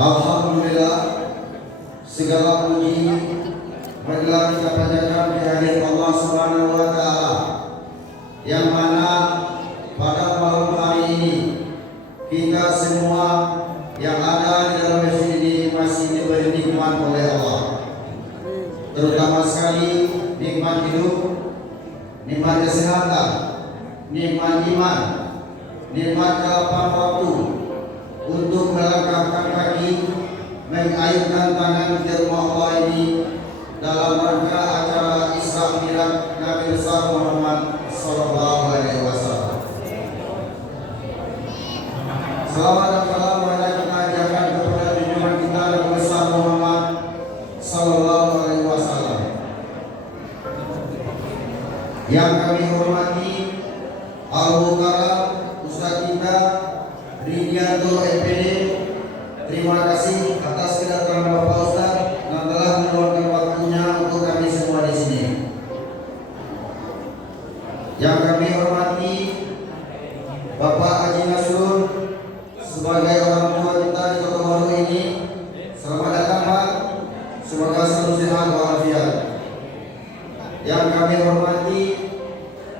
Alhamdulillah, segala puji bergelar kepada kehadirat Allah Subhanahu wa taala yang mana pada malam hari ini kita semua yang ada di dalam masjid ini masih diberi nikmat oleh Allah, terutama sekali nikmat hidup, nikmat kesehatan, nikmat iman, nikmat kelapan waktu untuk melangkahkan kaki, mengayunkan tangan di rumah Allah ini dalam rangka acara Isra Mi'raj Nabi besar Muhammad Sallallahu Alaihi Wasallam. Salawat dan salam kita ajarkan kepada junjungan kita Nabi besar Muhammad Sallallahu Alaihi Wasallam. Yang kami hormati Al-Mukarram Ustaz kita Ridianto MPD, terima kasih atas kedatangan Bapak Ustaz yang telah meluangkan waktunya untuk kami semua di sini. Yang kami hormati Bapak Haji Nasrul sebagai orang tua kita di Kota Baru ini. Selamat datang Pak, semoga selalu sehat walafiat. Yang kami hormati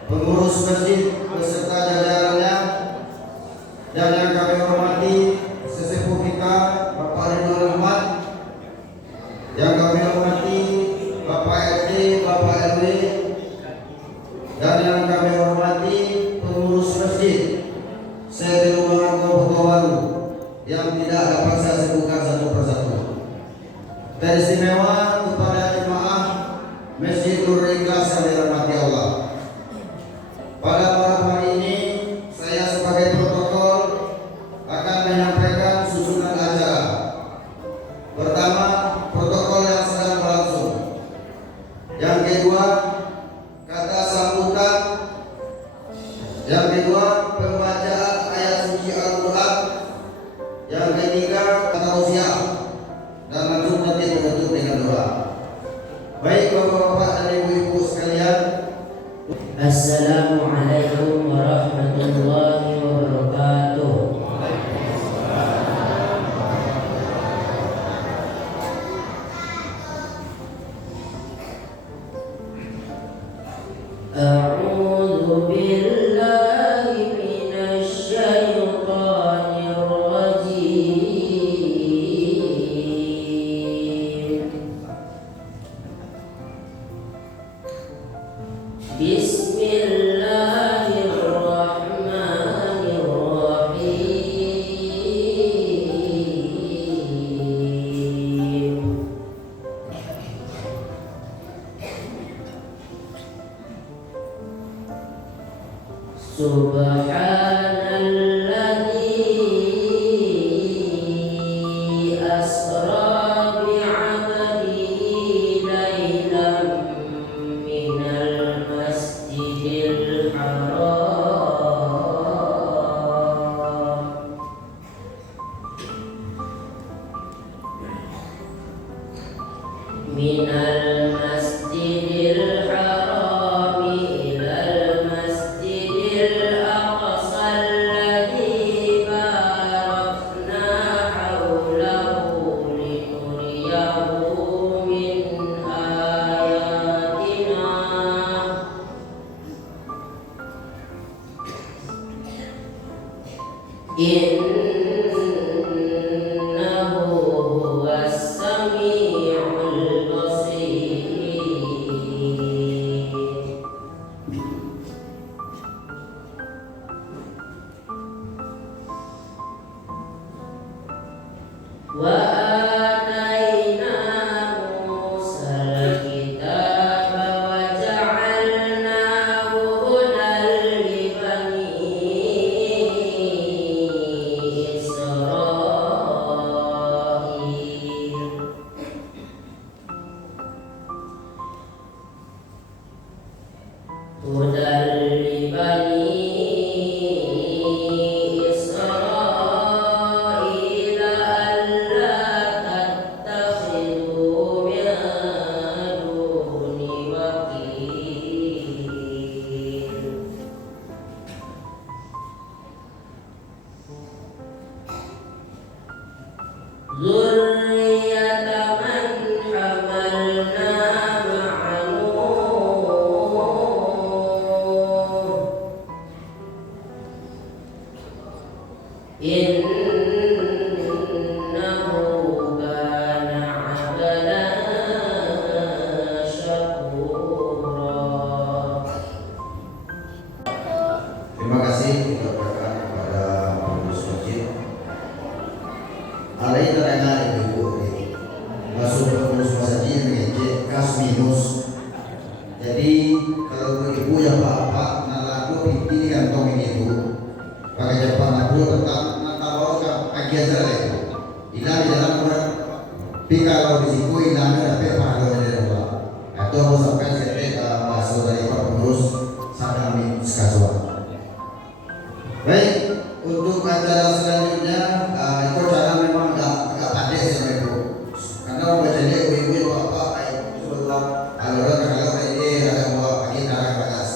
pengurus masjid beserta jajarannya, dan yang kami hormati sesepuh kita Bapak Ridwan Ahmad, yang kami hormati Bapak RT, Bapak RW, dan yang kami hormati pengurus masjid Sayyidul Kota Baru yang tidak dapat saya sebutkan satu persatu. Teristimewa kepada jemaah Masjid Nur Ikhlas yang dirahmati Allah. Pada malam hari ini saya sebagai protokol akan menyampaikan susunan acara. Pertama, protokol yang sedang berlangsung. Yang kedua, kata sambutan. Yang kedua, pembacaan ayat suci Al-Quran. Yang ketiga, tausiah. Dan lanjut nanti menutup dengan doa. Baik Bapak-bapak dan Ibu-ibu sekalian, Assalamualaikum warahmatullahi wabarakatuh. A'udzu billahi minasy syaithanir rajim. Bismillahirrahmanirrahim. Subhanalladzi asra bi'abdihi laylan minal masjidil haram minal masjidil haram ilal masjidil aqsa alladzi barakna hawlahu linuriyahu min ayatina innahu huwas sami'ul basir. Wa ataina Musal kitaba wa ja'alnahu hudan li bani Israil. Hudan li bani Israil alla tattakhidhu min duni wakil. Lu kita berikan kepada pengurus masjid. Ada yang terengah ibu ini masuk pengurus masjid mengecek kas minus. Jadi kalau ibu yang bapak nalaku pinti kantong ini itu pakai Jepang aku tentang natal kaki aja deh. Hilang di dalam kurang. Tapi kalau di situ hilangnya dapat pahala dari Allah. Atau aku sampai saya masuk dari pengurus sadang sekasuan. Baik, untuk acara selanjutnya itu cara memang agak pandai sama ibu. Karena mau jadi ibu bapak sebelum alur kalau ini ada buat pagi narang bagas.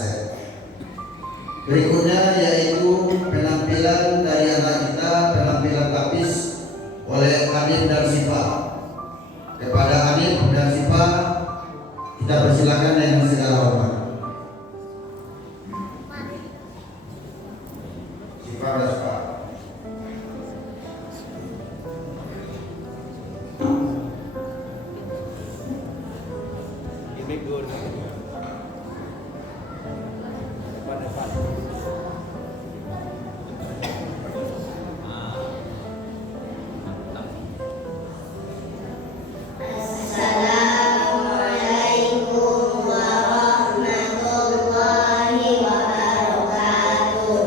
Berikutnya yaitu penampilan dari anak kita, penampilan tapis oleh Hanif dan Sipa. Kepada Hanif dan Sipa kita persilakan dengan segala hormat. Sipa dan Sipa. Ini good. Assalamualaikum warahmatullahi wabarakatuh.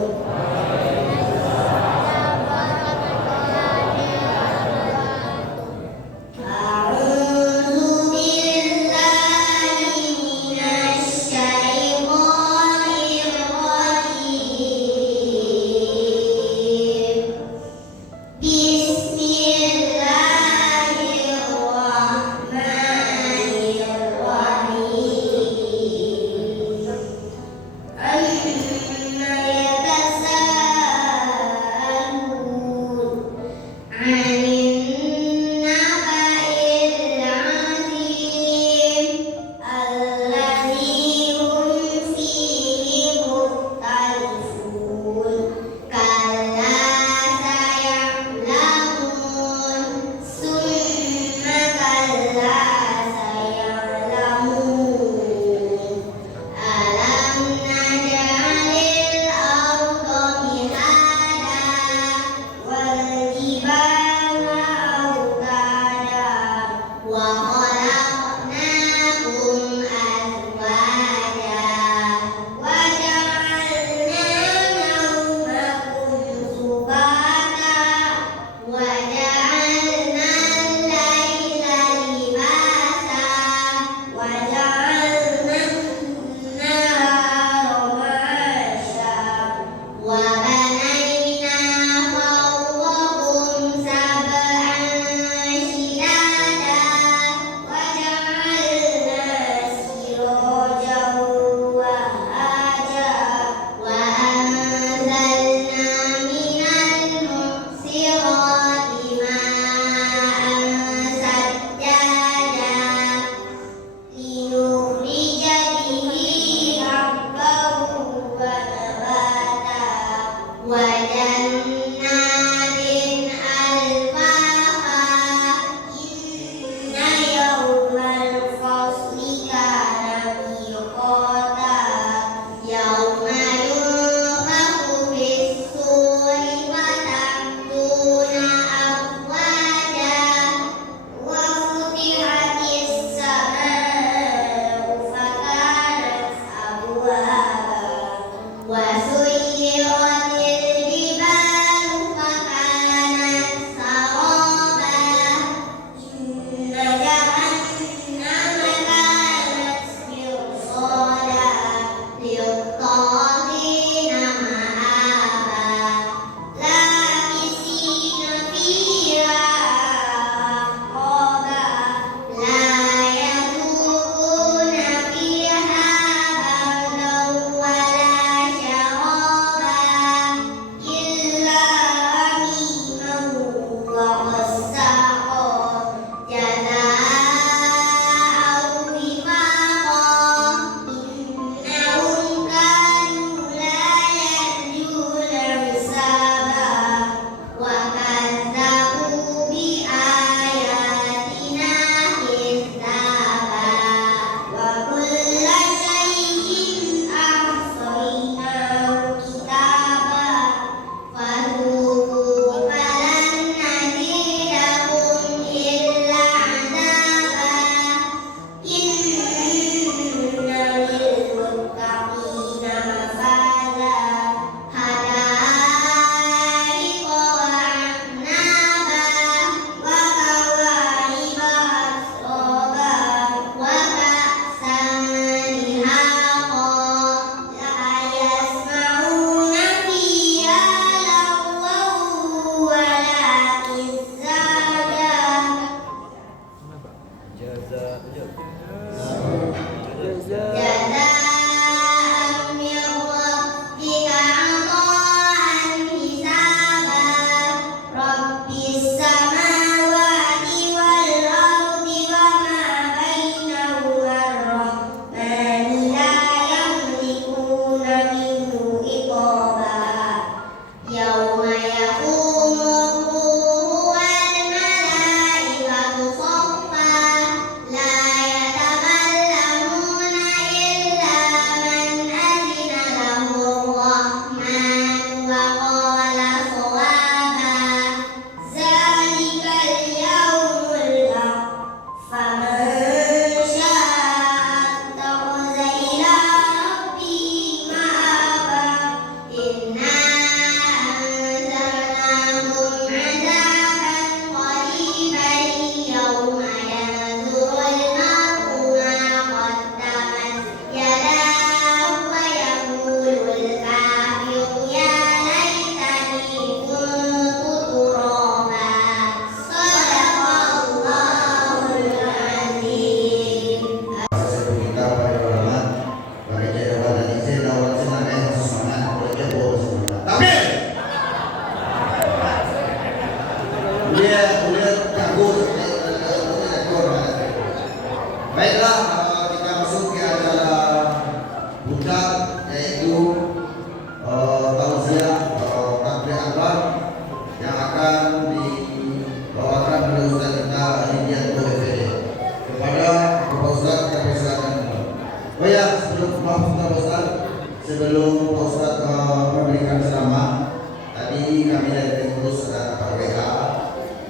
Pak Ustadz memberikan ceramah, tadi kami dari pengurus ada Pak WA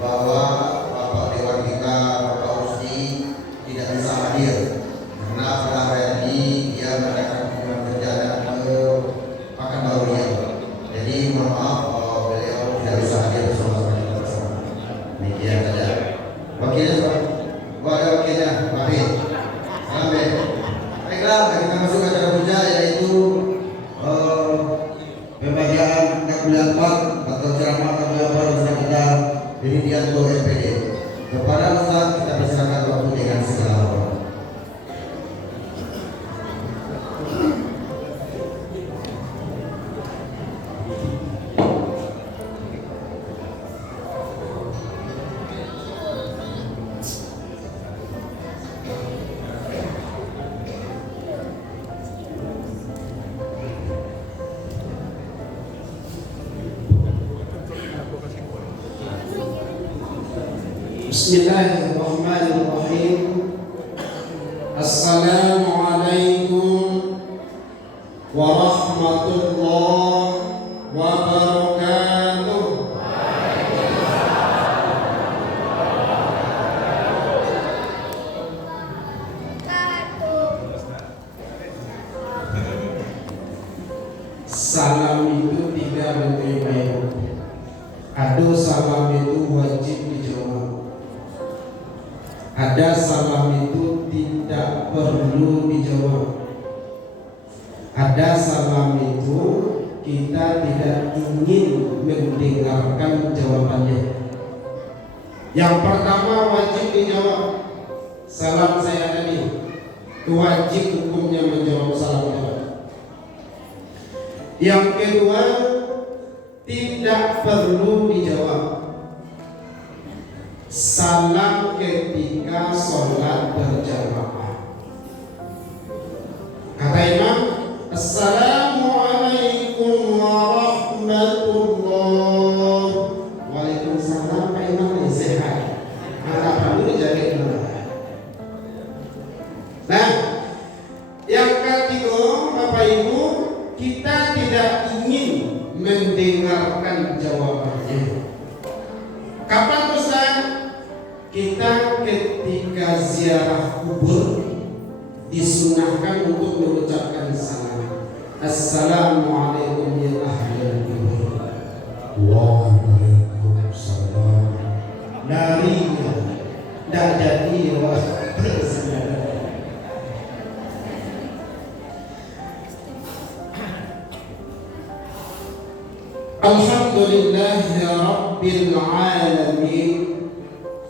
bahwa Bapak Dewan kita, Bapak Usdi tidak bisa hadir karena pada hari ini dia mengadakan kunjungan kerja ke Pekanbaru Riau. Jadi mohon maaf beliau tidak bisa hadir bersama kita. Demikian saja. Wakilnya Pak, ada wakilnya Pak Bin. Sampai. Baiklah, kita masuk ke acara puja yaitu pembagian takbiran atau ceramah takbiran bersama kita dari Dianto MPD. Kepada Ustaz kita persilakan waktu dengan segala hormat. Bismillahirrahmanirrahim. Assalamualaikum warahmatullahi wabarakatuh. Salam itu tidak menerima. Ada salam itu wajib dijawab. Ada salam itu tidak perlu dijawab. Ada salam itu kita tidak ingin mendengarkan jawabannya. Yang pertama wajib dijawab. Salam saya tadi wajib hukumnya menjawab salam jawab. Yang kedua tidak perlu dijawab. Salam ketika sholat berjamaah. Kata imam, Assalamualaikum warahmatullahi. Waalaikumsalam. Pak imam ini sehat. Maka perlu dijaga dulu. Nah, yang ketiga, Bapak Ibu, kita tidak ingin mendengarkan jawabannya. Kapan Ustaz? Kita ketika ziarah kubur disunahkan untuk mengucapkan salam. Assalamualaikum ya ahlal kubur. Waalaikumsalam. Larinya tidak jadi Alhamdulillahi Rabbil Alamin.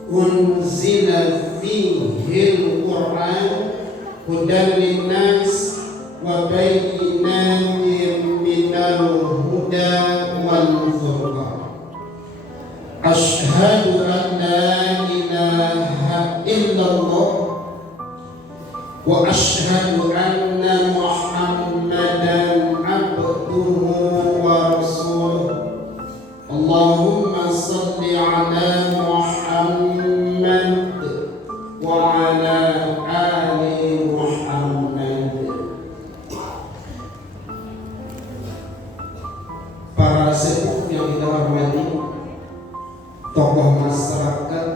Unzila fihi al-Quran hudan linnas wa bayyinatin minal huda wal furqan. Ashhadu an la ilaha illallah wa ashhadu anna Muhammadan abduhu wa rasuluh. Allahumma salli ala Muhammad wa ala ali Muhammad. Para sepuh yang kita hormati, tokoh masyarakat,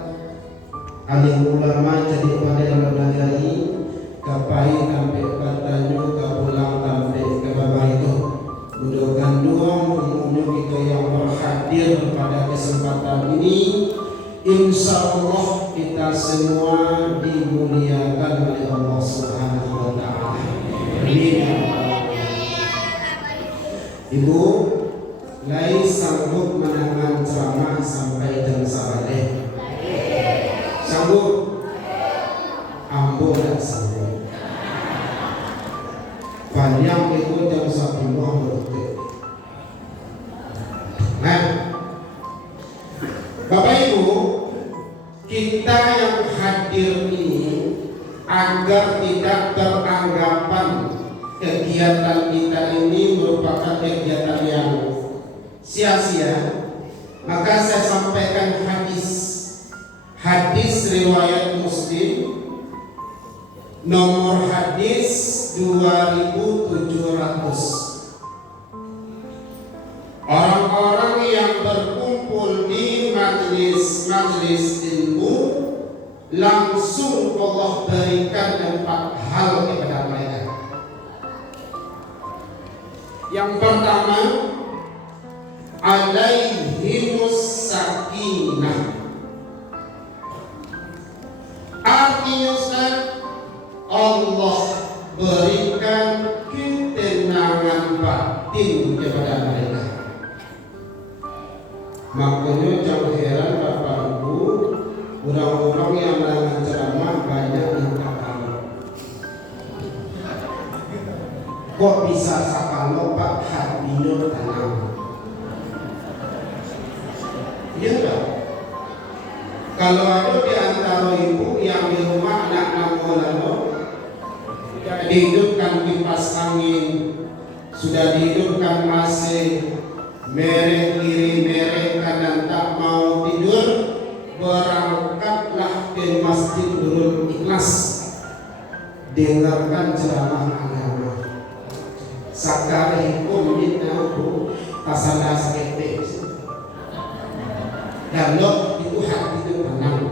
alim ulama jadi pada dalam negeri, kapai sampai katanya kapulang sampai ke bawah itu. Mudah-mudahan umumnya kita yang berhadir pada kesempatan ini, insya Allah kita semua dimuliakan oleh Allah Subhanahu wa Ta'ala. Ibu, lai sanggup menahan ceramah sampai jam sabaleh? Sanggup? Ambo tak sanggup. Panjang itu jam 10 menit. Nah, Bapak Ibu, kita yang hadir ini agar tidak beranggapan kegiatan kita ini merupakan kegiatan yang sia-sia, maka saya sampaikan hadis riwayat Muslim, nomor hadis 2700. orang-orang yang berkumpul di majelis ilmu, langsung Allah berikan 4 hal kepada mereka. Yang pertama, alaihimus sakinah. Artinya Allah berikan ketenangan batin kepada mereka. Makanya jangan heran Bapak Ibu, orang-orang yang mendengar ceramah banyak yang tak tahu. Kok bisa sakalo Pak hatinya tenang? Iya enggak? Kalau ada di antara ibu yang di rumah anak lalu dihidupkan kipas angin, sudah dihidupkan AC, merek kiri merek kanan, tak mau tidur, berangkatlah ke Masjid Nurul Ikhlas, dengarkan ceramah agama. Sakare hukum itu pasal sakit. Kalau itu hati itu tenang.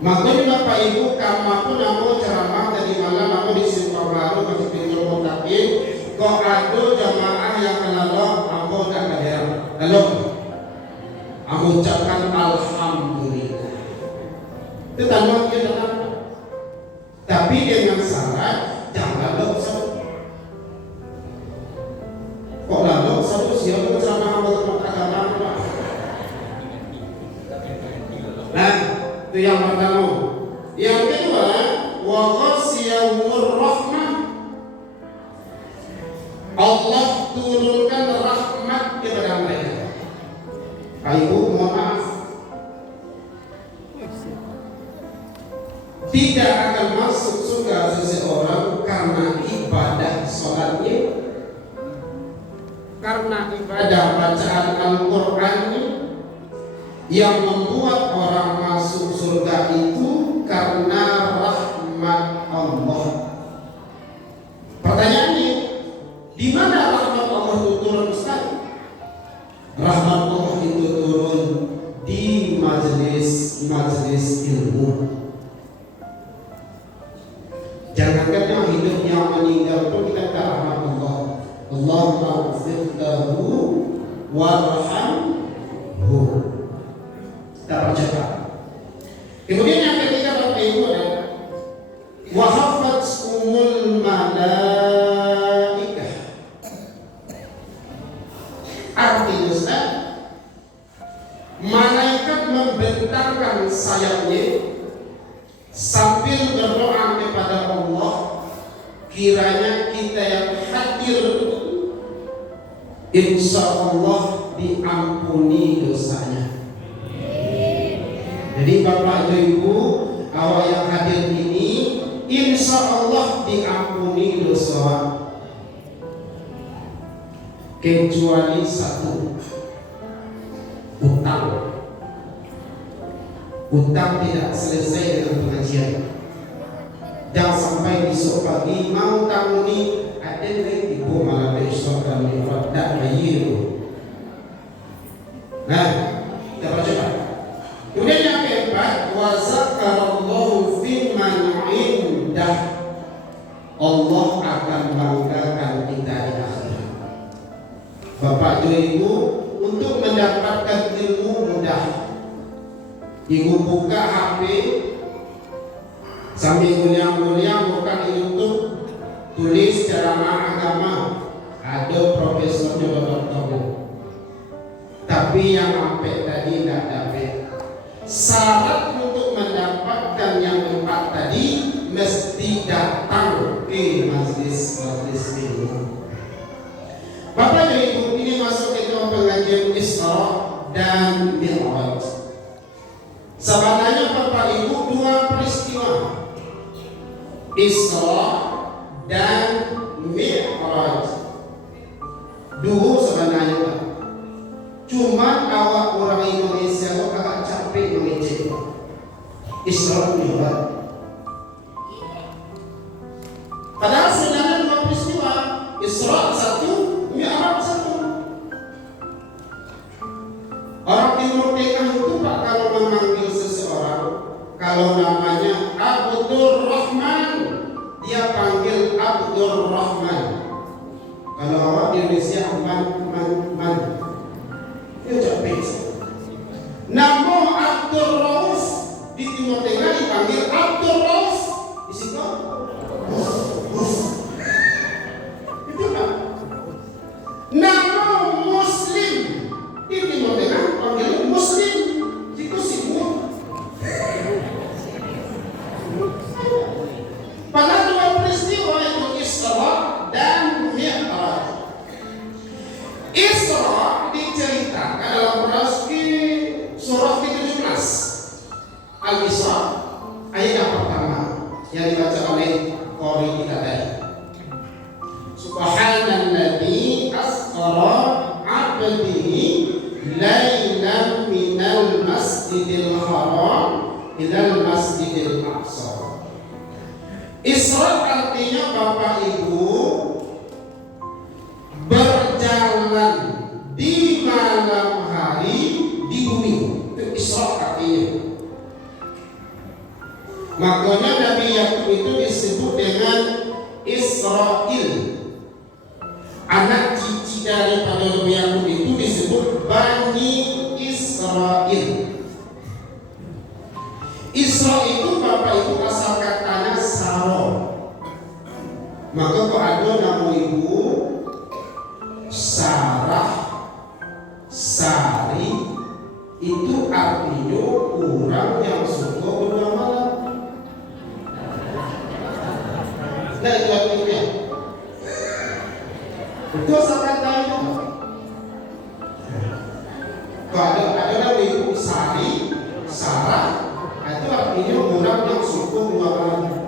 Makanya Bapak Ibu, kamu pun mau ceramah tadi malam, aku di Simpang Baru masih pinjol motakin. Kok ada jamaah yang kenal aku tak ada. Lalu aku ucapkan alhamdulillah. Itu tanda dia tenang. Tapi dengan syarat jangan lokso. Kok lalu satu siapa ceramah aku agama? Nah, itu yang pertama. Yang kedua, wa ghasyiyahumur rahmah. Allah turunkan rahmat kepada mereka. Ibu, mohon maaf, tidak akan masuk surga seseorang karena ibadah sholatnya, karena ibadah bacaan Al-Qur'annya. Yang membuat orang masuk surga itu karena rahmat Allah. Pertanyaannya, di mana rahmat Allah itu turun Ustaz? Rahmat Allah itu turun di majelis ilmu. Jangankan yang hidup, yang meninggal pun kita minta rahmat Allah. Allahumma ighfir lahu warhamhu. Tak percaya. Kemudian yang ketiga Bapak Ibu adalah wahafatsumul malaikah. Artinya Ustaz, malaikat membentangkan sayapnya sambil berdoa kepada Allah, kiranya kita yang hadir insya Allah diampuni dosanya. Jadi Bapak Ibu, awak yang hadir ini insya Allah diampuni dosa, kecuali satu, utang. Utang tidak selesai dengan pengajian. Jangan sampai besok pagi mau tanguni ada lagi ibu malah besok dan lewat tak bayi. Nah, kita baca. Kemudian yang keempat, wa zakarallahu fi man indah. Allah akan banggakan kita di akhirat. Bapak Ibu, untuk mendapatkan ilmu mudah. Ibu buka HP sambil nguliang-nguliang, buka YouTube, tulis ceramah agama, ada profesornya dokter. Tapi yang sampai tadi tidak dapat. Syarat untuk mendapatkan yang 4 tadi mesti datang ke majelis ilmu. Bapak dan Ibu, ini masuk ke pengajian Isra dan Mi'raj. Sebenarnya Bapak Ibu 2 peristiwa, Isra dan Mi'raj. Dua sebenarnya Pak. Cuma awak orang Indonesia kok agak capek mengecek Isra Mi'raj. Padahal sebenarnya 2 peristiwa, Isra 1, Mi'raj 1. Timur Tengah itu Pak kalau memanggil seseorang, kalau namanya Abdur Rahman, dia panggil Abdur Rahman. Kalau orang di Indonesia man, dia capek. Nama Abdur Rauf di Timur Tengah dipanggil Abdur Rauf. Di situ itu Pak. Nama Muslim di Timur Tengah panggil Muslim. Itu semua. Pada dua peristiwa itu Isra dan Mi'raj. Isra diceritakan dalam surah 17 Al-Isra ayat yang pertama yang dibaca oleh qari kita tadi. Subhanalladzi asra 'abdihi lailan minal masjidil haram ilal masjidil aqsa. Isra artinya Bapak Ibu berjalan di malam hari di bumi. Itu Isra artinya. Makanya Nabi Yakub itu disebut dengan Israil. Anak cici daripada Nabi Yakub itu disebut Bani Israil. Isra itu Bapak Ibu asal katanya Saro. Maka kok ada nama ibu Sarah, Sari, itu artinya orang yang suka beramal. Nah itu artinya. Itu asal kata itu. Kalau ada nama ibu Sari, Sarah, itu artinya orang yang suka beramal.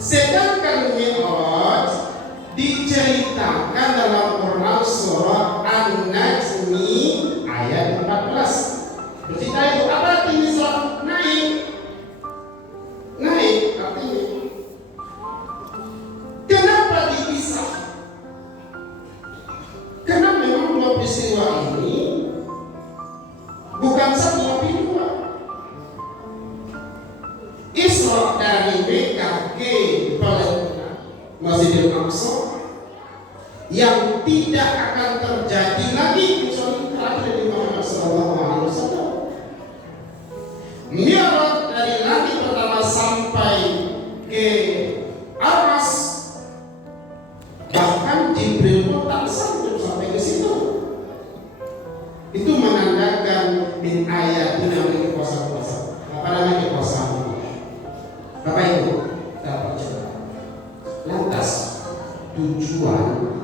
Sedangkan Mi'raj diceritakan dalam Quran surah An-Najmi ayat 14. Bercerita itu apa artinya surah? Naik artinya. Kenapa dipisah? Karena memang dua peristiwa ini bukan satu tapi dua. Isra dari Mekah ke Palestina, Masjidil Aqsa, yang tidak akan terjadi lagi kecuali terakhir di Muhammad SAW. Mi'raj dari langit pertama sampai ke Aras, bahkan Jibril pun tak sanggup sampai ke situ. Itu menandakan min ayat yang kuasa-kuasa. Apa namanya kekuasaan? Bapak Ibu, kita percaya. Lantas tujuan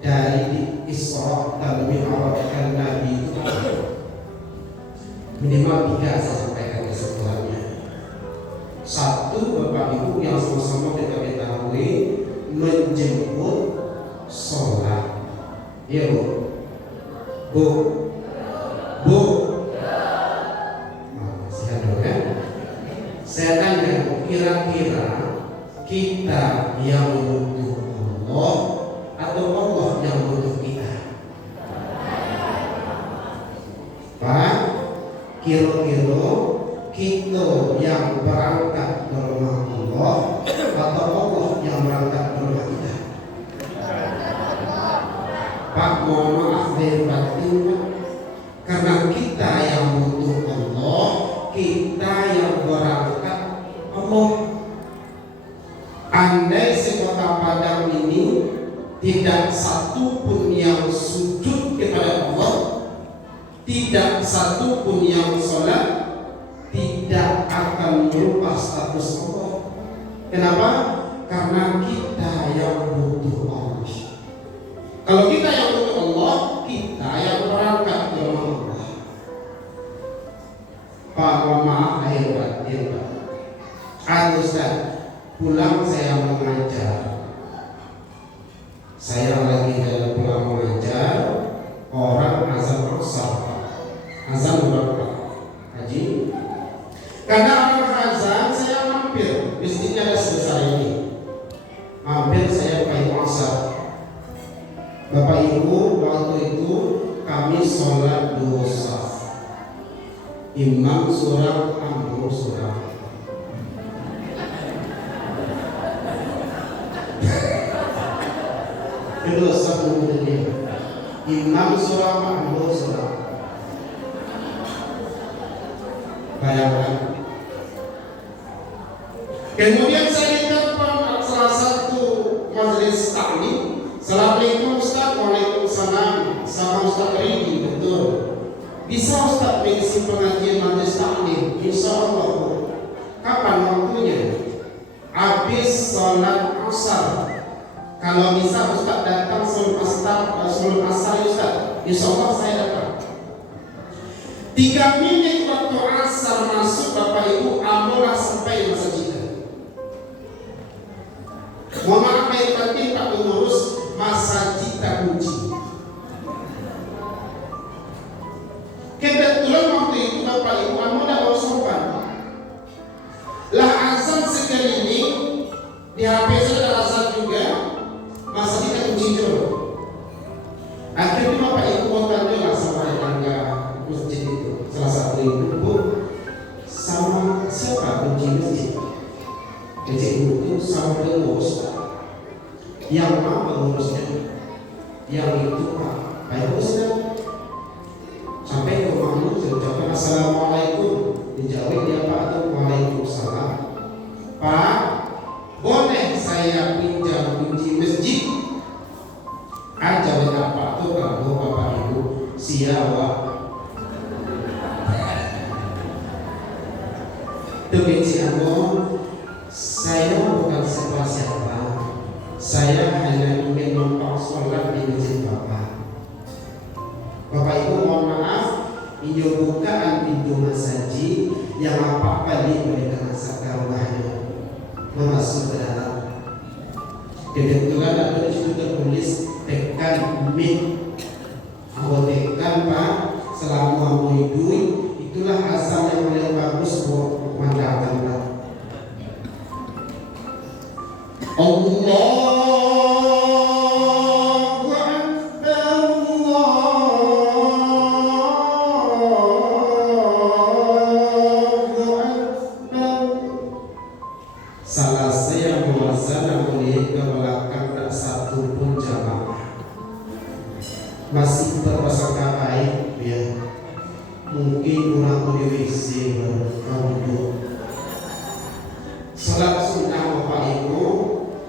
dari Isra dan Mi'raj Nabi itu minimal 3 saya sampaikan kesimpulannya. Satu, Bapak Ibu yang sama-sama kita ketahui, menjemput sholat. Ya Bu, Bu, masih ada kan? Saya tanya, kira-kira kita yang butuh Allah atau Allah yang butuh kita? Pak, kira-kira kita yang berangkat ke rumah Allah atau Allah yang berangkat ke rumah kita? Pak, mohon maaf lahir batin, karena kita yang butuh Allah, kita yang berangkat Allah. Andai sekota Padang ini tidak satu pun yang sujud kepada Allah, tidak satu pun yang sholat, tidak akan merubah status Allah. Kenapa? Karena kita yang butuh Allah. Kalau kita yang butuh Allah, kita yang berangkat ke Allah. Pak, mohon maaf lahir batin. Ustaz, pulang saya mengajar. Saya lagi dalam pulang mengajar, orang azan asar. Azan berapa? Haji. Karena orang azan, saya mampir. Mestinya ada sebesar ini. Mampir saya kami sholat 2 shaf. Imam surah, amru surah. Kedua shaf kemudian imam surah, amru surah. Bayangkan. Kemudian saya ditempatkan salah satu majelis taklim. Assalamualaikum Ustaz. Waalaikumsalam. Sama Ustaz Ridi, betul. Bisa Ustaz mengisi pengajian majelis taklim? Insya Allah. Kapan waktunya? Habis sholat asar. Kalau bisa Ustaz datang sebelum asar Ustaz. Insya Allah saya datang. 3 menit waktu asar masuk Bapak Ibu, amulah sampai masjid. Mohon maaf yang penting Pak Pengurus, masa cita kunci. Kebetulan waktu itu Bapak Ibu tidak bawa sopan. Lah azan sekeliling di HP saya ada azan juga, masa cita kunci dulu. Akhirnya Bapak Ibu mau tanya lah sama tetangga masjid itu, salah satu ibu, sama siapa kunci masjid? Kecil itu sama pengurus yang mana pengurusnya? Yang itu Pak pengurusnya. Sampai ke rumah itu saya ucapkan assalamualaikum, dijawab dia Pak itu waalaikumsalam. Pak, boleh saya pinjam kunci masjid? Aja dengan Pak itu kalau Bapak Ibu siapa? Demikian saya bukan siapa-siapa. Saya hanya ingin numpang sholat di masjid Bapak. Bapak Ibu mohon maaf, ini bukaan pintu masjid yang apa kali mereka masakan rumahnya masuk ke dalam. Kebetulan ada di situ tertulis tekan min. Aku tekan Pak, selama mau hidup itulah asal yang paling bagus buat mandakan Pak. Allahu Akbar, Allahu Akbar. Salah saya muazzin melihat ke belakang tak satu pun jamaah. Masih berprasangka baik ya. Mungkin orang di WC baru salat sunnah Bapak Ibu.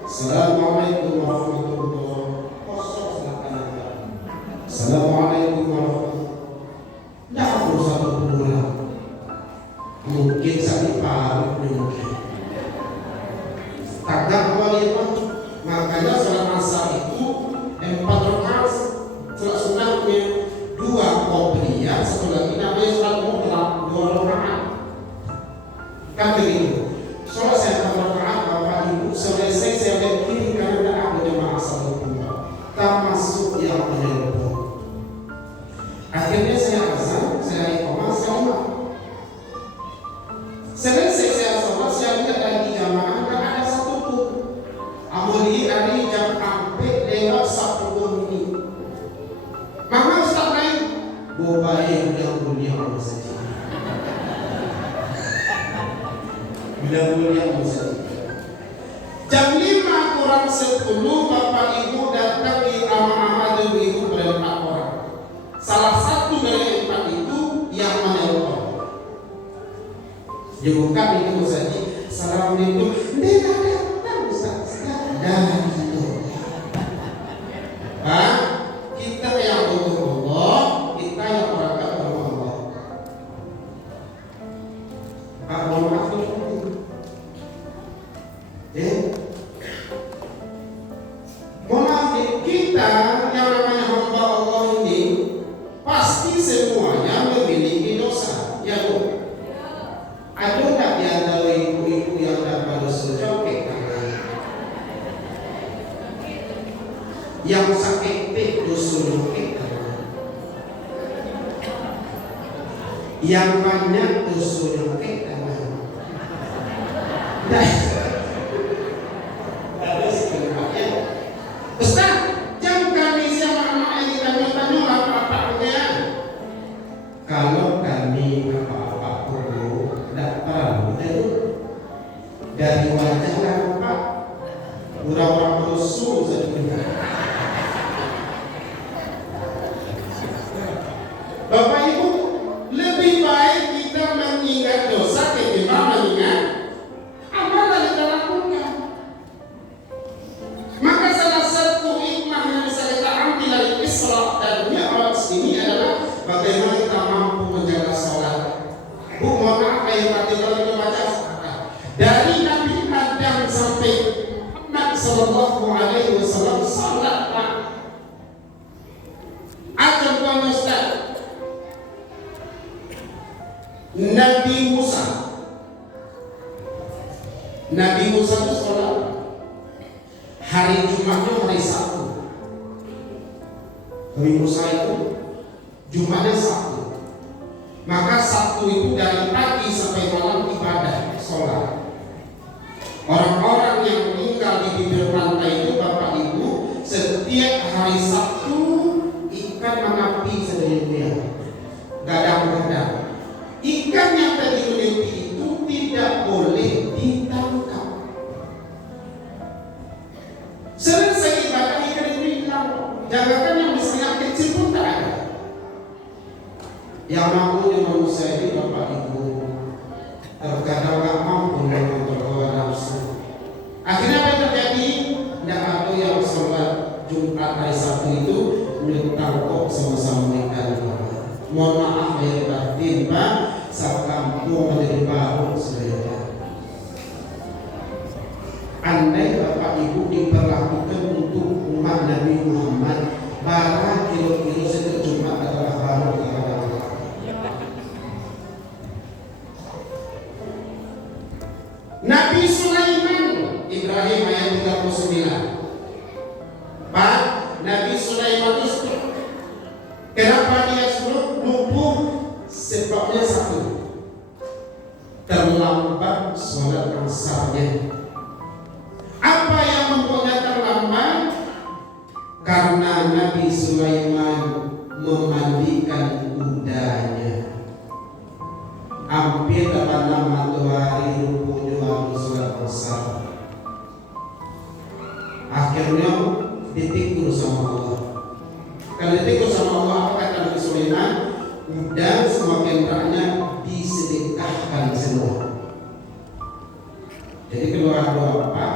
Assalamualaikum warahmatullahi wabarakatuh. Assalamualaikum warahmatullahi wabarakatuh. Tidak perlu satu bulan. Mungkin sakit paru mungkin. Takkan awalnya makanya salat asar itu 4 rakaat. Salat sunnahnya 2 qobliyah, satu lagi namanya salat mutlak 2 rakaat. Kan begitu. Salat saya 4 rakaat Bapak Ibu selesai saya berkiri karena ada jemaah salat tak masuk yang menyerbu. Akhirnya saya azan, saya iqamah, saya imam. Selesai saya sholat, saya lihat lagi jamaah tak ada satu pun. Amuli hari jam sampai lewat 10 menit. Maka Ustaz lain, bobae yang mulia Allah saja. Bila mulia Allah saja. Jam 5 kurang 10 Bapak Ibu datang di ama-ama dan ibu berempat orang. Salah satu dari 4 itu yang menelpon. Dia buka pintu saja. Assalamualaikum. Dia datang Ustaz. Dan itu. Kita yang butuh Allah, kita yang berangkat ke Allah. Pak mohon maaf mohon maaf kita yang namanya hamba Allah ini pasti semuanya memiliki dosa, ya Bu. Ada tak di antara ibu-ibu yang dapat dosa joget tangan? Yang sakit dosa joget tangan? Yang banyak dosa joget tangan? Ustaz, jam kami siapa anak yang kita tanya apa-apa ya? dari wajah nampak pura-pura musuh saja. Bapak Ibu, lebih baik kita mengingat dosa ketimbang mengingat amalan yang kita lakukan. Maka salah satu hikmah yang bisa kita ambil dari Isra dan Mi'raj ini adalah bagaimana kita mampu menjaga sholat. Bu, mohon maaf kayak tadi kalau kita baca dari Nabi Adam sampai Muhammad Sallallahu Alaihi Wasallam sholat Pak. Contohnya Ustaz, Nabi Musa itu sholat hari Jumatnya hari Sabtu. Nabi Musa itu Jumatnya Sabtu. Maka Sabtu itu dari pagi sampai malam ibadah sholat. Orang-orang yang tinggal di bibir pantai itu Bapak Ibu, setiap hari Sabtu ikan mengapi sedemikian, gadang-gadang. Ikan yang tadi menepi itu tidak boleh ditangkap. Selesai ibadah ikan itu hilang. Jangankan yang besar kecil pun tak ada. Yang mampu di manusia ini Bapak Ibu terkadang tak mampu mengontrol hawa nafsu. Akhirnya apa yang terjadi? Tidak ada yang sholat Jumat hari Sabtu itu ditangkap sama-sama ikan. Mohon maaf lahir batin Pak, satu kampung menjadi baru saudara. Andai Bapak Ibu diperlakukan untuk umat Nabi Muhammad, bara kilo-kilo setiap Jumat adalah baru kepada Allah. Nabi Sulaiman, Ibrahim ayat 39. Pak, Nabi Sulaiman itu kenapa dia suruh lumpuh? Sebabnya satu, terlambat sholat asarnya. Apa yang membuatnya terlambat? Karena Nabi Sulaiman memandikan kudanya. Hampir terbenam matahari lumpuhnya waktu sholat asar. Akhirnya ditegur sama Allah. Kalau ditegur sama Allah, apa kata Nabi Sulaiman? Dan semua kendaranya disedekahkan semua. Jadi kedua-dua apa?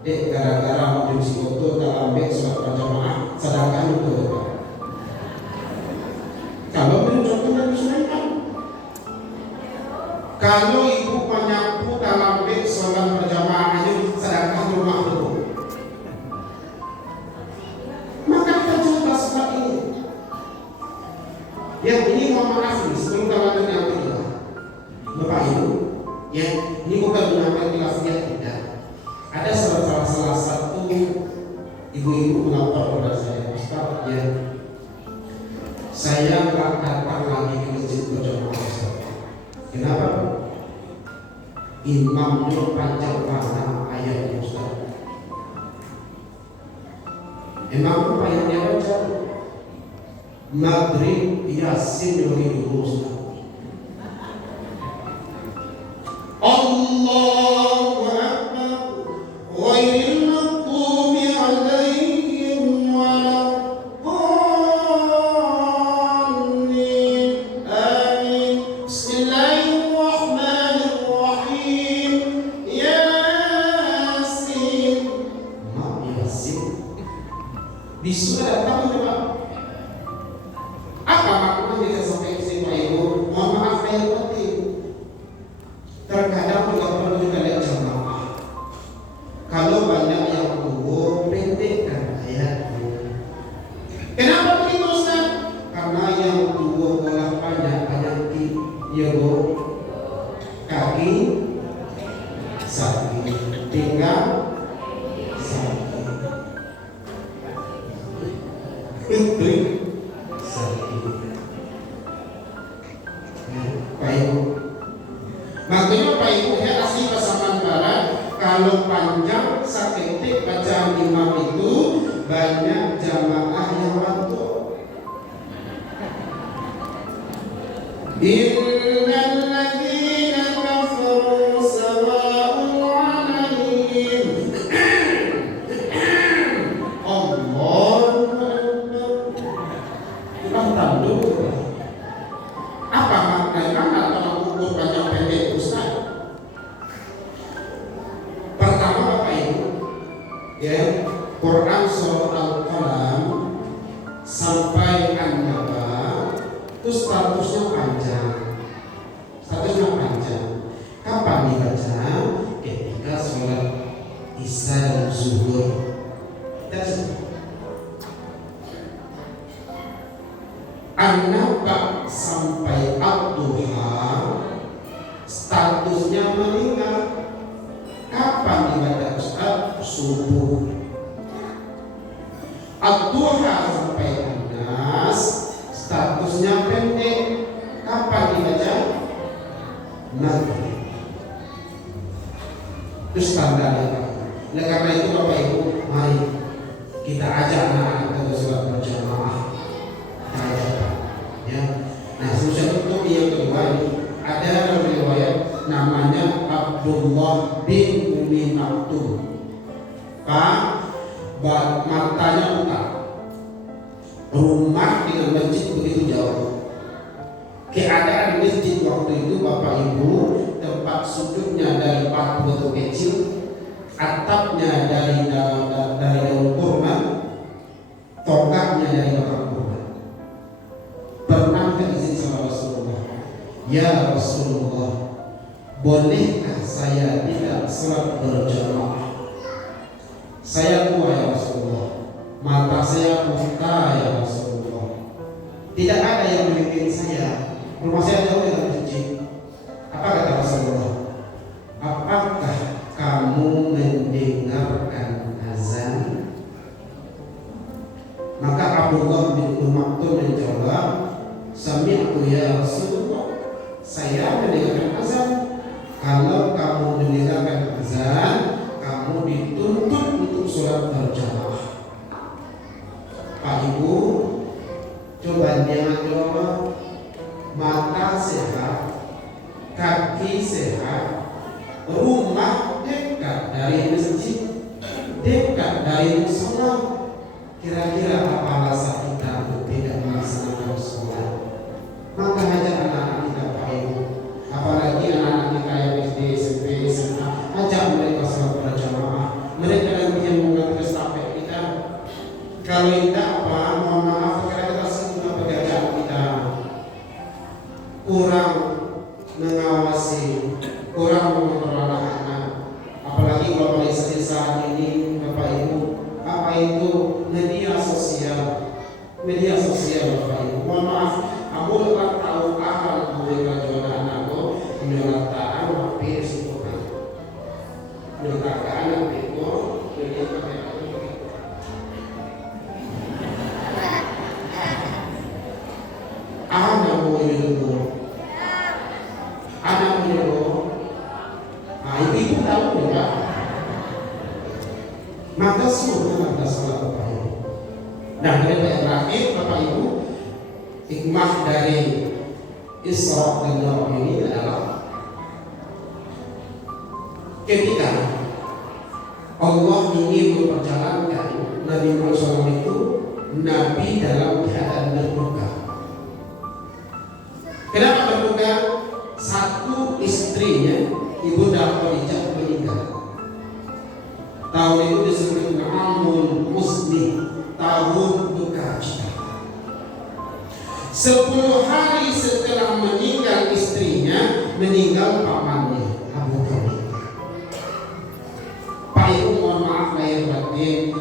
Dek gara-gara mau si foto dalam beg sholat berjamaah sedangkan itu. Kalau beri contoh Nabi Sulaiman, kalau ibu menyapu dalam beg sholat berjamaahnya sedangkan rumah itu. Maka kita coba seperti ini. Yang ini mohon maaf nih, sebelum kita lanjut yang kedua, Bapak Ibu, ya ini bukan menambah khilafiyah tidak. Ada salah satu ibu-ibu melapor kepada saya, Ustaz, ya saya nggak datang lagi ke masjid berjamaah Ustaz. Kenapa? Imamnya panjang banget ayatnya Ustaz. Emang apa yang dia baca? Maghrib, Yasin, begitu Ustaz. Allahu Akbar, ghairil maghdubi alaihim waladdallin. Amin. Bismillahirrahmanirrahim. Yasin. Ma Yasin. Di surah apa itu Pak? Apa maknanya sampai ke sini Pak Ibu? Mohon maaf saya penting. Terkadang juga perlu kita lihat jamaah. Kalau banyak yang tua, pendekkan ayatnya. Kenapa begitu Ustaz? Karena yang tua boleh banyak ya Bu. Kaki sakit, tinggal sakit. Itu sakit. Pak Ibu, makanya Pak Ibu ya asli pasaman barat. Kalau panjang sakit bacaan imam itu banyak jamaah yang bantu. Innal ladzina kafaru sawa'un ya, Quran surah Al-Qalam sampai An-Naba itu statusnya panjang. Kapan dibaca? Ketika sholat Isya dan Zuhur. An-Naba sampai Ad-Duha statusnya meninggal. Kapan dibaca Ustaz? Subuh. Ad-Duha sampai An-Nas statusnya pendek. Kapan dibaca? Maghrib. Itu standarnya Pak. Nah, karena itu Bapak Ibu, mari kita ajak anak-anak ke sholat berjamaah. Ya. Nah, susah untuk yang kedua ini ada riwayat namanya Abdullah bin Umi Maktum. Pak, matanya buta. Rumah dengan masjid begitu jauh. Keadaan masjid waktu itu Bapak Ibu, tempat sujudnya dari batu kecil, atapnya dari daun kurma, tongkatnya dari batang kurma. Pernah izin sama Rasulullah, ya Rasulullah, bolehkah saya tidak sholat berjamaah? Saya tua ya Rasulullah, mata saya buta ya Rasulullah, tidak ada yang memimpin saya. Rumah saya jauh dengan masjid. Apa kata Rasulullah? Apakah kamu mendengarkan azan? Maka Abdullah bin Maktum menjawab, sami'tu ya Rasulullah, saya mendengarkan azan. Kalau kamu mendengarkan azan, kamu dituntut untuk sholat berjamaah. Pak Ibu, coba jangan coba. Mata sehat, kaki sehat, rumah dekat dari masjid, dekat dari musola. Kira-kira apa alasan kita untuk tidak melaksanakan sholat? Maka ajak anak-anak kita Pak Ibu, apalagi anak-anak kita yang SD, SMP, SMA, ajak mereka sholat berjamaah. Mereka nanti yang mengambil estafet kita. Kalau tidak apa, mohon maaf, kira-kira semua pekerjaan kita kurang mengawasi, kurang mengontrol anak-anak. Apalagi kalau di saat ini Bapak Ibu, apa itu media sosial Bapak Ibu. Mohon maaf, aku tak tahu apa mereka jual anakku, menyatakan hampir sempurna. Menyatakan anak itu anak mau itu. Anak menyuruh, ibu tahu enggak? Maka suruh anda sholat Bapak Ibu. Nah, dari yang terakhir Bapak Ibu, hikmah dari Isra dan Mi'raj ini adalah ketika Allah ingin memperjalankan Nabi Muhammad SAW itu Nabi dalam keadaan berduka. Kenapa berduka? Satu, istrinya Ibunda Khadijah meninggal. Tahun itu disebut Amul Musni, tahun duka cita. 10 hari setelah meninggal istrinya, meninggal pamannya Abu Talib. Pak Ibu, mohon maaf lahir batin,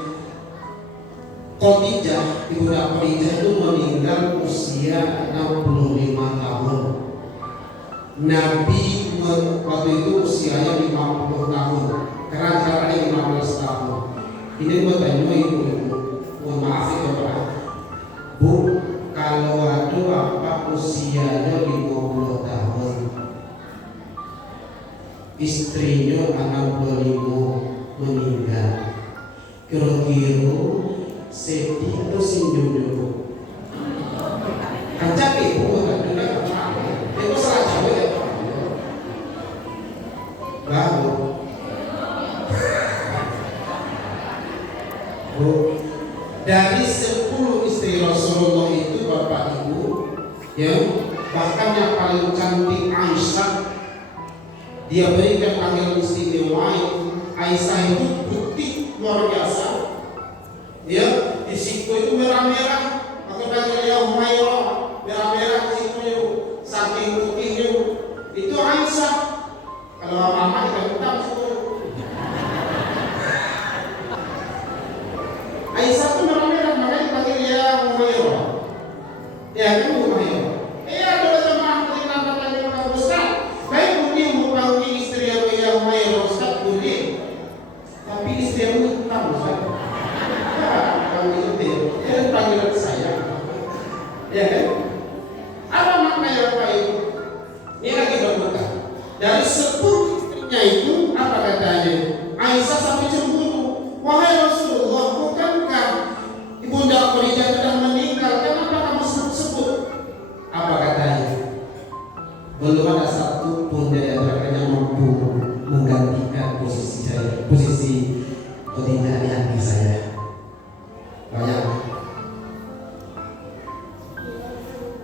Khadijah, Ibunda Khadijah itu meninggal usia 65 tahun. Nabi waktu itu usianya 50 tahun, karena jaraknya 15 tahun. Ini buat tanya ibu-ibu, mohon maaf ya Pak, Bu, kalau ada bapak usianya 50 tahun, istrinya 65 meninggal, kira-kira sedih atau senyum dulu? Kancak ibu kan juga apa? Itu salah jawab ya Pak. Baru, Bu, dari 10 istri Rasulullah itu Bapak Ibu, ya, bahkan yang paling cantik Aisyah, dia berikan panggilan istimewa. Aisyah itu putih luar biasa. Ya, di siku itu merah-merah. Maka panggil dia Humairah, merah-merah di siku itu, saking putihnya. Itu Aisyah. Kalau mama ikan hitam situ. Aisyah itu merah-merah, makanya dipanggil dia Humairah. Ya kan Humairah. Ada teman kita tanya kepada Ustaz. Baik boleh memanggil istri yang Humairah Ustaz boleh. Tapi istri yang hitam Ustaz. Panggil itu, dia panggil saya. Ya kan? Apa maknanya apa itu? Ini lagi berbuka. Dari 10 istrinya itu apa katanya? Aisyah sampai cemburu. Wahai Rasulullah, bukankah ibunda Khadijah sedang meninggal? Kenapa kamu sebut-sebut? Apa katanya? Belum ada satu pun dari mereka yang mampu menggantikan posisi saya, posisi Khadijah di hati saya. Banyak.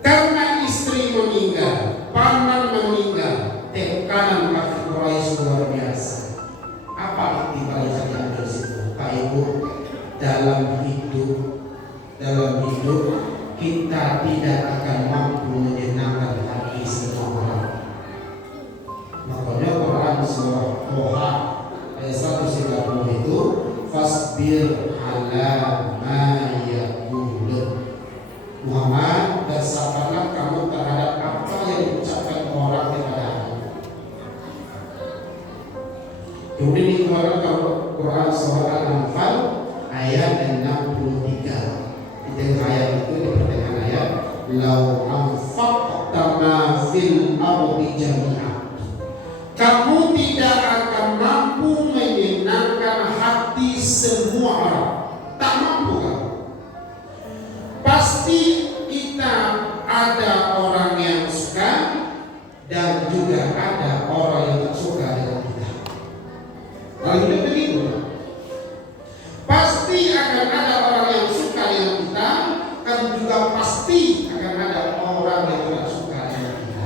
Karena istri meninggal, paman meninggal, tekanan kafir Quraisy luar biasa. Apa arti balasan yang dari situ? Pak Ibu, dalam hidup kita tidak akan mampu menyenangkan hati semua orang. Makanya Quran surah Toha ayat 130 itu fasbir ala ma yaqulun. Muhammad, bersabarlah kamu terhadap apa yang diucapkan orang kepadamu. Kemudian dikeluarkan Quran surah Al-Anfal ayat 63. Di tengah ayat itu, di pertengahan ayat, lau anfaqta ma fil ardi jami'an, kamu tidak akan mampu menyenangkan hati semua orang. Tak mampu kamu. Pasti kita ada orang yang suka dan juga ada orang yang tak suka dengan kita. Kalau hidup begitu, pasti akan ada orang yang suka dengan kita, dan juga pasti akan ada orang yang tidak suka dengan kita.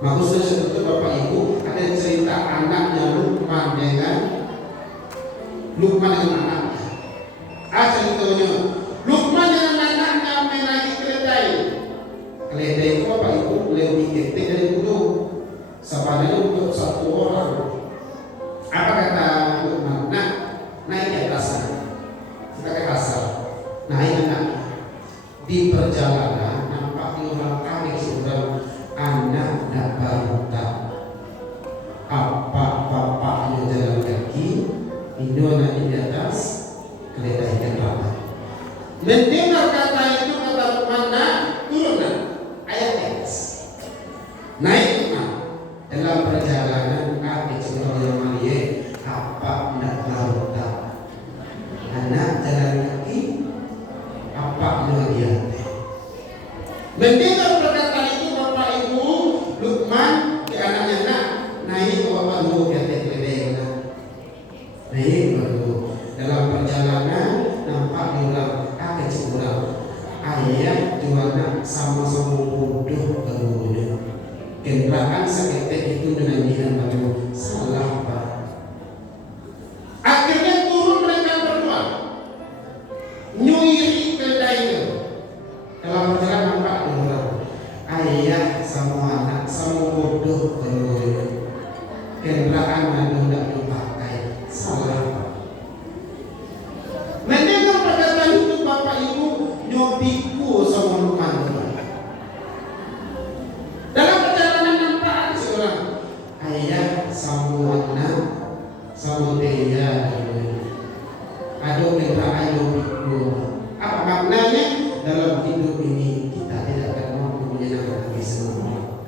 Maksudnya seperti Bapak Ibu, ada cerita anaknya Luqman dengan anaknya. Ceritanya Luqman dengan anaknya menaiki keledai. Keledai itu Bapak Ibu lebih gede dari gunung. Sabarnya untuk satu orang. Apa kata Luqman? Nah, naik ke atas sana. Kita ke asal. Naik anaknya. Di perjalanan nampak orang kami seorang anak dan balita. Apa bapaknya jalan kaki, ini anak di atas keledai kendaraan. Mendengar kata itu kata mana turunlah ayat atas. Naik dalam perjalanan kaki seorang Maria apa nak balita. Anak jalan kaki apa dia. Mendengar perkataan itu Bapak Ibu Luqman ke anaknya nak naik ke bapak dulu ke atas keledai nak. Naik baru dalam perjalanan nampak diulang kakek seorang ayah dua anak sama-sama bodoh kemudian kendaraan seketek itu dengan dia baru salah Pak. Akhirnya turun mereka berdua nyuiri keledainya. Dalam perjalanan nampak diulang ayah sama anak sama bodoh kemudian kendaraan yang tidak dipakai salah Pak. Mendengar perkataan itu Bapak Ibu nyobiku sama Luqman. Dalam perjalanan nampak seorang ayah sama anak sama dia ada kendaraan nyobiku. Apa maknanya? Dalam hidup ini kita tidak akan mampu menyenangkan hati semua.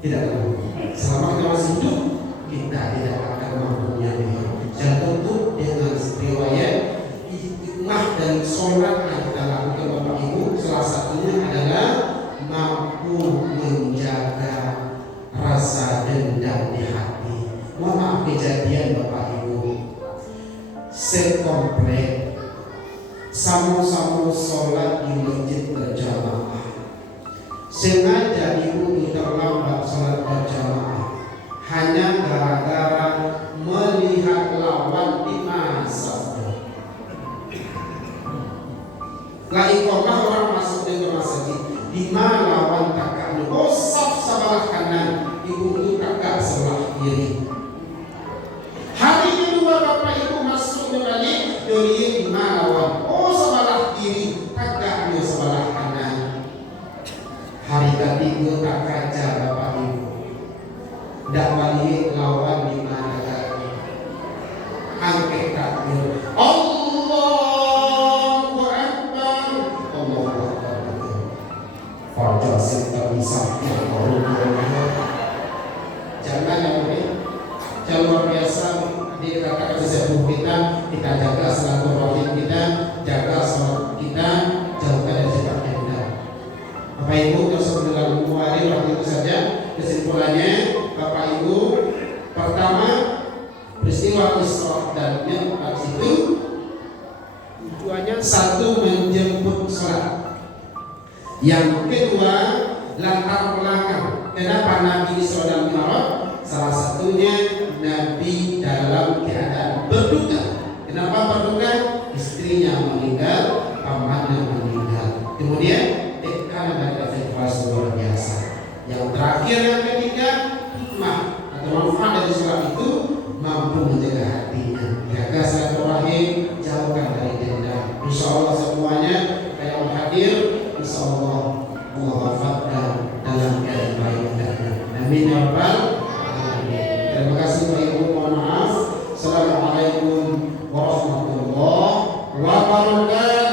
Tidak akan mampu. Selama kita masih hidup kita tidak akan mampu menyenangkan. Dan tentu dengan riwayat hikmah dan sholat yang kita lakukan Bapak Ibu, salah satunya adalah mampu menjaga rasa dendam di hati. Mohon maaf kejadian Bapak Ibu, sekomplek sama-sama sholat di masjid berjamaah. Sengaja ibu terlambat sholat berjamaah hanya gara-gara melihat lawan di masa. sebenarnya doi imawan. Oh sebelah kiri, tagak dia sebelah kanan. Hari ketiga tak kaca Bapak Ibu. Dak balik lawan di mana lagi. Angkat takbir. Allahu Akbar. Allahu Akbar. Fajar serta misal yang jangan yang ini jangan luar biasa dikatakan sesuatu kita jaga silaturahim kita, jaga salat kita, jauhkan dari sifat yang benar. Bapak Ibu terus mendengar hari waktu itu saja kesimpulannya. Bapak Ibu, pertama peristiwa Isra dan Mi'raj itu tujuannya satu menjemput salat. Yang kedua, latar belakang kenapa Nabi Isra dan Mi'raj? Salah satunya Nabi dalam keadaan berduka. Kenapa berduka? Istrinya meninggal, pamannya meninggal. Kemudian tekanan dari evakuasi luar biasa. Yang terakhir yang ketiga, hikmah atau manfaat dari sholat itu mampu menjaga hatinya, jaga silaturahim, jauhkan dari dendam. Insya Allah semuanya yang hadir, insya Allah Allah wafatkan dalam keadaan baik dan amin ya rabbal alamin. Terima kasih Pak Ibu, mohon maaf. Assalamualaikum warahmatullahi wabarakatuh.